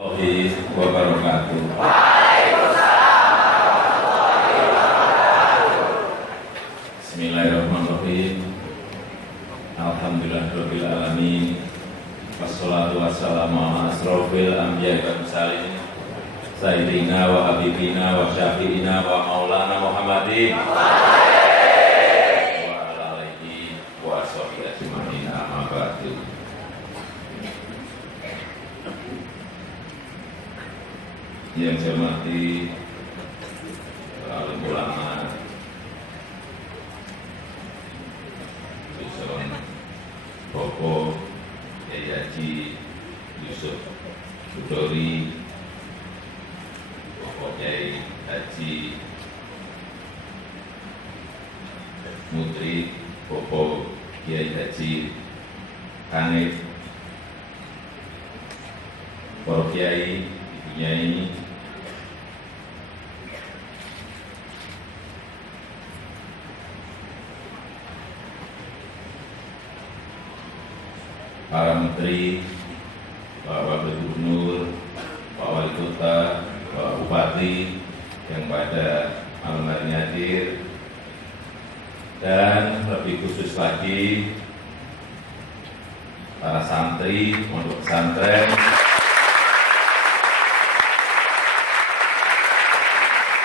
Wabarakatuh. Bismillahirrahmanirrahim. Alhamdulillahirabbil alamin. Wassalatu wassalamu ala asrofil anbiya'i wal mursalin sayyidina wa habibina wa syafi'ina wa maulana Muhammadin wa ala alihi wa sahbihi ajma'in, amma ba'du. Yang saya hormati para ulama, Susun Bobo, Kiai Haji Yusuf Budori, Bobo Kiai Haji Mutri, Bobo Kiai Haji Hanif, para kiai, kiai, para menteri, Pak Wakil Gubernur, Pak Wali Kota, Pak Bupati yang pada malam hari ini hadir, dan lebih khusus lagi para santri pondok pesantren,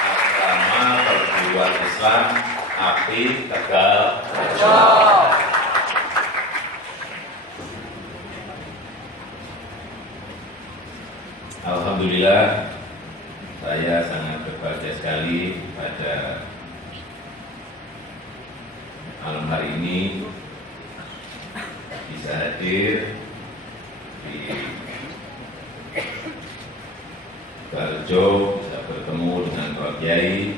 asrama perguruan Islam API Tegal Rejo. Alhamdulillah, saya sangat berbahagia sekali pada malam hari ini bisa hadir di Barjo, bisa bertemu dengan para kiai,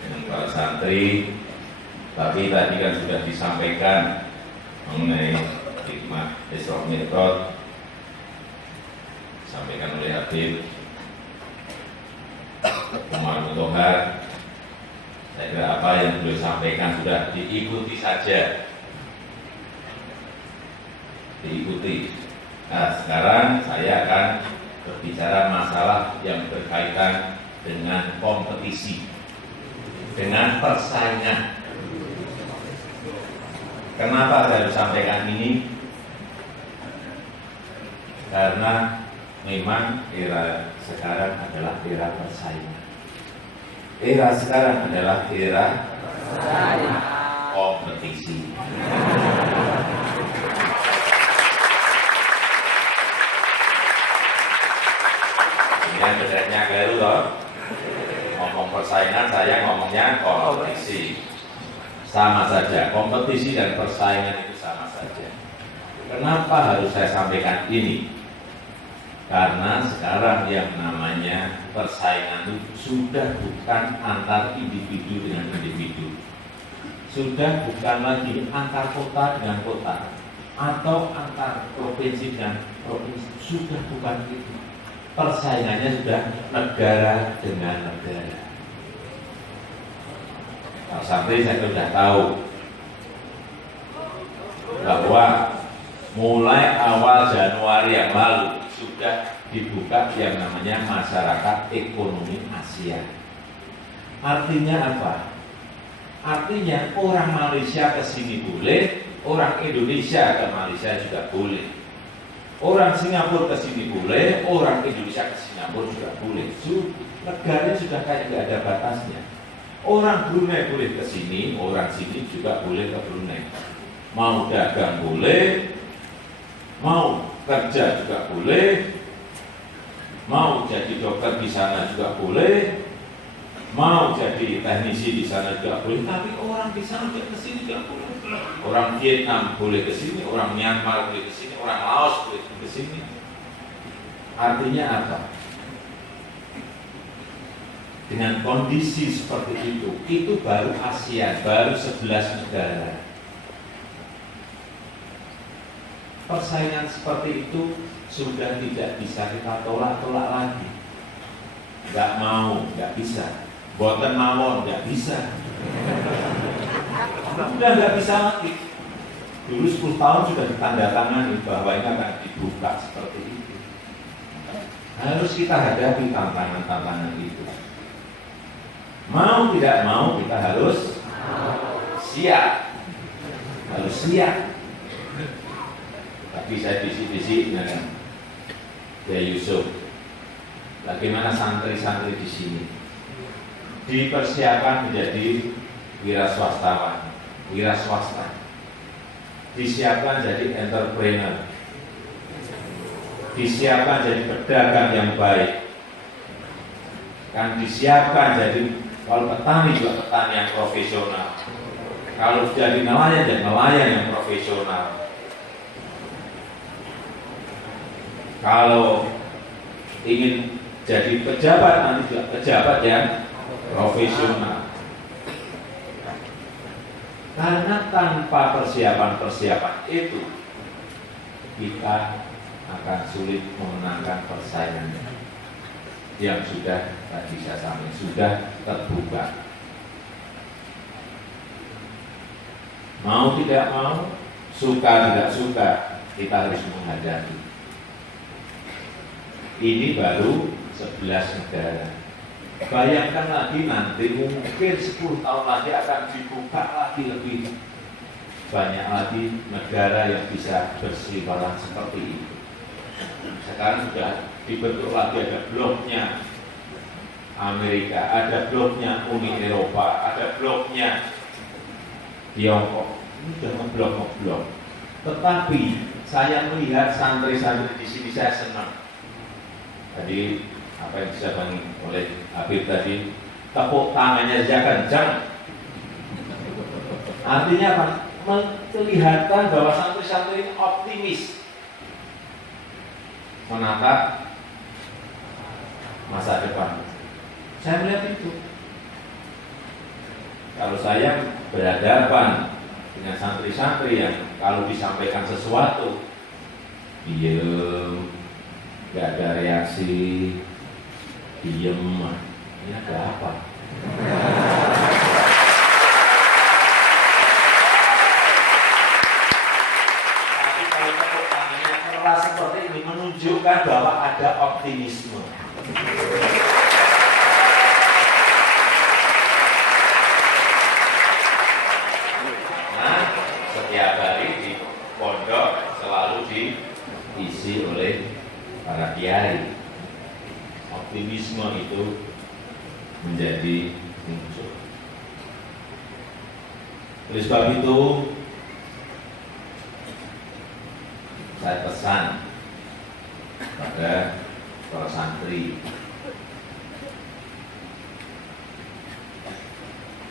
dengan para santri. Tapi tadi kan sudah disampaikan mengenai hikmah Isra Mi'raj, disampaikan oleh Habib Umar Mutohar. Saya kira apa yang beliau sampaikan sudah diikuti saja, diikuti. Nah, sekarang saya akan berbicara masalah yang berkaitan dengan kompetisi, dengan persaingan. Kenapa saya harus sampaikan ini? Karena memang era sekarang adalah era persaingan. Era sekarang adalah era kompetisi. Yang bedanya keliru loh. Ngomong persaingan, saya ngomongnya kompetisi. Sama saja, kompetisi dan persaingan itu sama saja. Kenapa harus saya sampaikan ini? Karena sekarang yang namanya persaingan itu sudah bukan antar individu dengan individu, sudah bukan lagi antar kota dengan kota, atau antar provinsi dengan provinsi, sudah bukan itu. Persaingannya sudah negara dengan negara. Kalau sampai saya sudah tahu bahwa mulai awal Januari yang lalu sudah dibuka yang namanya masyarakat ekonomi Asia. Artinya apa? Artinya orang Malaysia ke sini boleh, orang Indonesia ke Malaysia juga boleh. Orang Singapura ke sini boleh, orang Indonesia ke Singapura juga boleh. Negaranya sudah kayak nggak ada batasnya. Orang Brunei boleh ke sini, orang sini juga boleh ke Brunei. Mau dagang boleh, mau kerja juga boleh, mau jadi dokter di sana juga boleh, mau jadi teknisi di sana juga boleh. Tapi orang di sana juga ke sini juga boleh. Orang Vietnam boleh ke sini, orang Myanmar boleh ke sini, orang Laos boleh ke sini. Artinya apa? Dengan kondisi seperti itu baru ASEAN, baru 11 negara. Persaingan seperti itu sudah tidak bisa kita tolak-tolak lagi. Nggak mau, nggak bisa. Boten mawon, nggak bisa. Sudah nggak bisa lagi. Dulu 10 tahun sudah ditandatangani bahwa ini akan dibuka seperti itu. Harus kita hadapi tantangan-tantangan itu. Mau tidak mau kita harus siap. Harus siap. Tapi saya bisik-bisik dengan Kiai Yusuf. Bagaimana santri-santri di sini dipersiapkan menjadi wira swastawan, wira swasta, disiapkan jadi entrepreneur, disiapkan jadi pedagang yang baik, kan disiapkan jadi kalau petani juga petani yang profesional, kalau jadi nelayan jadi nelayan yang profesional, kalau ingin jadi pejabat nanti juga pejabat yang profesional. Karena tanpa persiapan-persiapan itu kita akan sulit memenangkan persaingan yang sudah tadi saya sampaikan sudah terbuka. Mau tidak mau, suka tidak suka, kita harus menghadapi. Ini baru 11 negara. Bayangkan lagi nanti mungkin 10 tahun lagi akan dibuka lagi lebih banyak lagi negara yang bisa berseliweran seperti itu. Sekarang sudah dibentuk lagi, ada bloknya Amerika, ada bloknya Uni Eropa, ada bloknya Tiongkok. Ini sudah ngeblok. Tetapi saya melihat santri-santri di sini saya senang. Tadi apa yang disampaikan oleh Habib tadi, tepuk tangannya saja kencang. Artinya apa? Memperlihatkan bahwa santri-santri ini optimis menatap masa depan. Saya melihat itu. Kalau saya berhadapan dengan santri-santri yang kalau disampaikan sesuatu, diem, nggak ada reaksi, diem, ini ada apa? Tapi kalau tepuk tangannya keras seperti ini menunjukkan bahwa ada optimisme. Nah, setiap hari di pondok selalu diisi oleh para kiai. Optimisme itu menjadi muncul. Oleh sebab itu saya pesan pada para santri,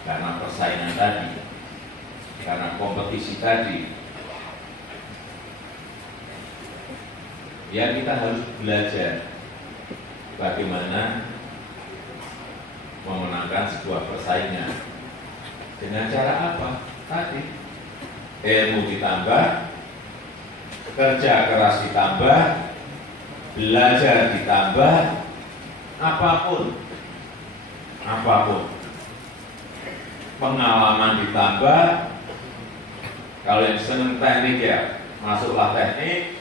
karena persaingan tadi, karena kompetisi tadi, ya kita harus belajar bagaimana memenangkan sebuah persaingan. Dengan cara apa? Tadi ilmu ditambah, kerja keras ditambah, belajar ditambah, apapun, pengalaman ditambah. Kalau yang senang teknik ya masuklah teknik,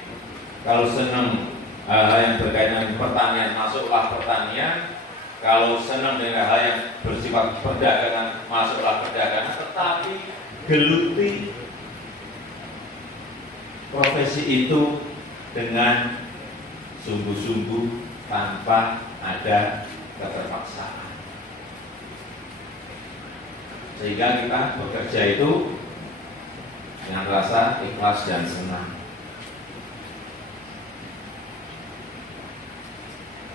kalau senang hal-hal yang berkaitan dengan pertanian, masuklah pertanian. Kalau senang dengan hal yang bersifat perdagangan, masuklah perdagangan. Tetapi geluti profesi itu dengan sungguh-sungguh tanpa ada keterpaksaan. Sehingga kita bekerja itu dengan rasa ikhlas dan senang.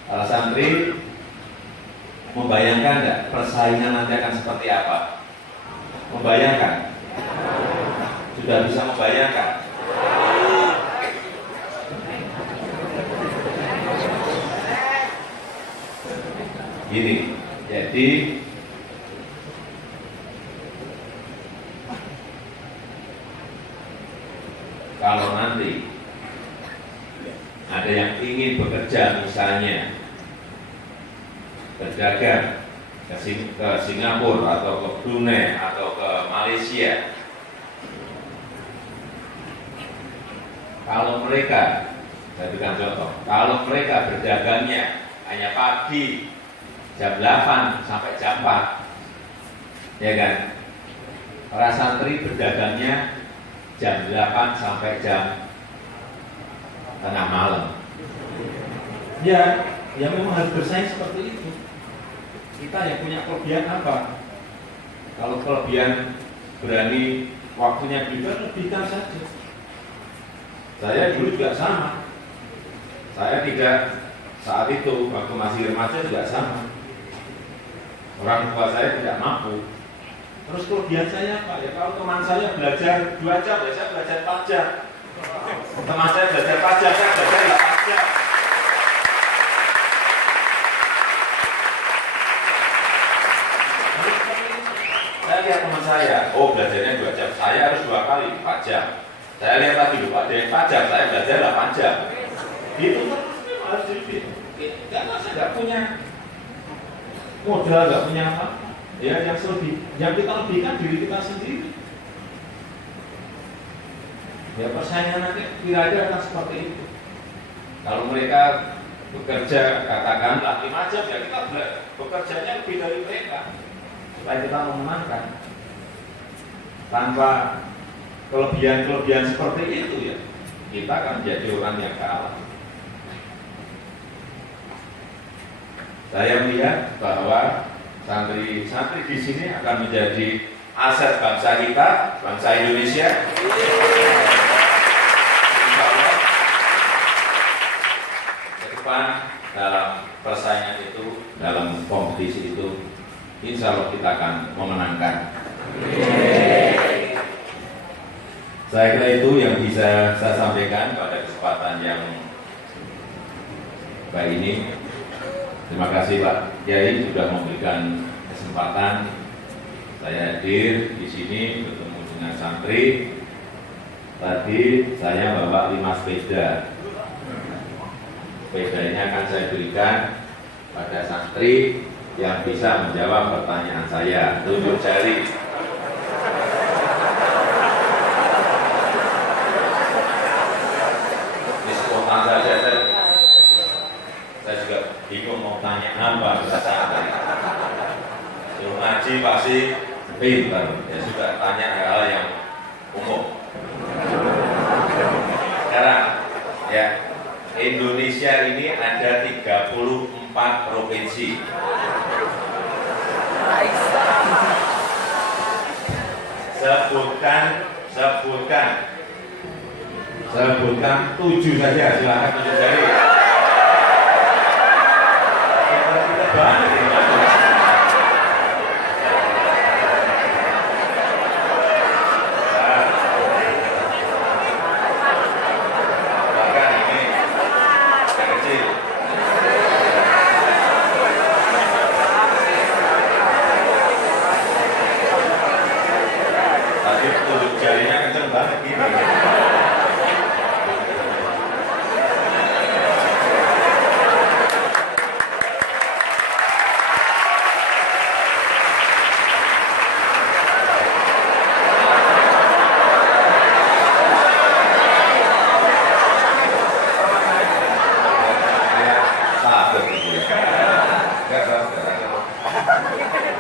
Para santri membayangkan enggak persaingan nanti akan seperti apa? Membayangkan? Sudah bisa membayangkan? Gini, jadi kalau nanti ada yang ingin bekerja misalnya berdagang ke Singapura atau ke Brunei atau ke Malaysia, kalau mereka Saya berikan contoh. Kalau mereka berdagangnya hanya pagi jam 8 sampai jam 4, ya kan? Para santri berdagangnya jam 8 sampai jam tengah malam. Ya, memang harus bersaing seperti itu. Kita yang punya kelebihan apa? Kalau kelebihan berani waktunya juga, lebihkan saja. Saya dulu juga sama. Saya tidak saat itu, waktu masih remaja juga sama. Orang tua saya tidak mampu. Terus kelebihan saya apa? Ya kalau teman saya belajar 2 jam, ya saya belajar 4 jam. Teman saya belajar 4 jam, saya belajar 8 jam. Saya lihat teman saya, oh belajarnya 2 jam, saya harus 2 kali, 4 jam. Saya lihat lagi, Pak, dari 4 jam, saya belajar 8 jam. Itu harus dilebih. Karena saya nggak punya modal, nggak punya apa. Ya, yang kita lebihkan diri kita sendiri. Ya persaingan nanti kira-kira akan seperti itu. Kalau mereka bekerja katakanlah 5 jam, ya kita bekerjanya lebih dari mereka supaya kita memenangkan. Tanpa kelebihan-kelebihan seperti itu ya, kita akan menjadi orang yang kalah. Saya melihat bahwa santri-santri di sini akan menjadi aset bangsa kita, bangsa Indonesia. Insya Allah ke depan dalam persaingan itu, dalam kompetisi itu, insya Allah kita akan memenangkan. Saya kira itu yang bisa saya sampaikan pada kesempatan yang baik ini. Terima kasih Pak Kiai sudah memberikan kesempatan saya hadir di sini bertemu dengan santri. Tadi saya bawa 5 sepeda. Sepedanya akan saya berikan pada santri yang bisa menjawab pertanyaan saya. Tunjuk jari. Ini spontan saja. Saya juga bingung mau tanya apa bisa santri. Suruh ngaji pasti pintar, ya sudah tanya hal yang umum. Sekarang ya, Indonesia ini ada 34 provinsi. Sebutkan 7 saja, silakan tunjuk jari. Kita banyak ini. Jarinya kenceng banget gini.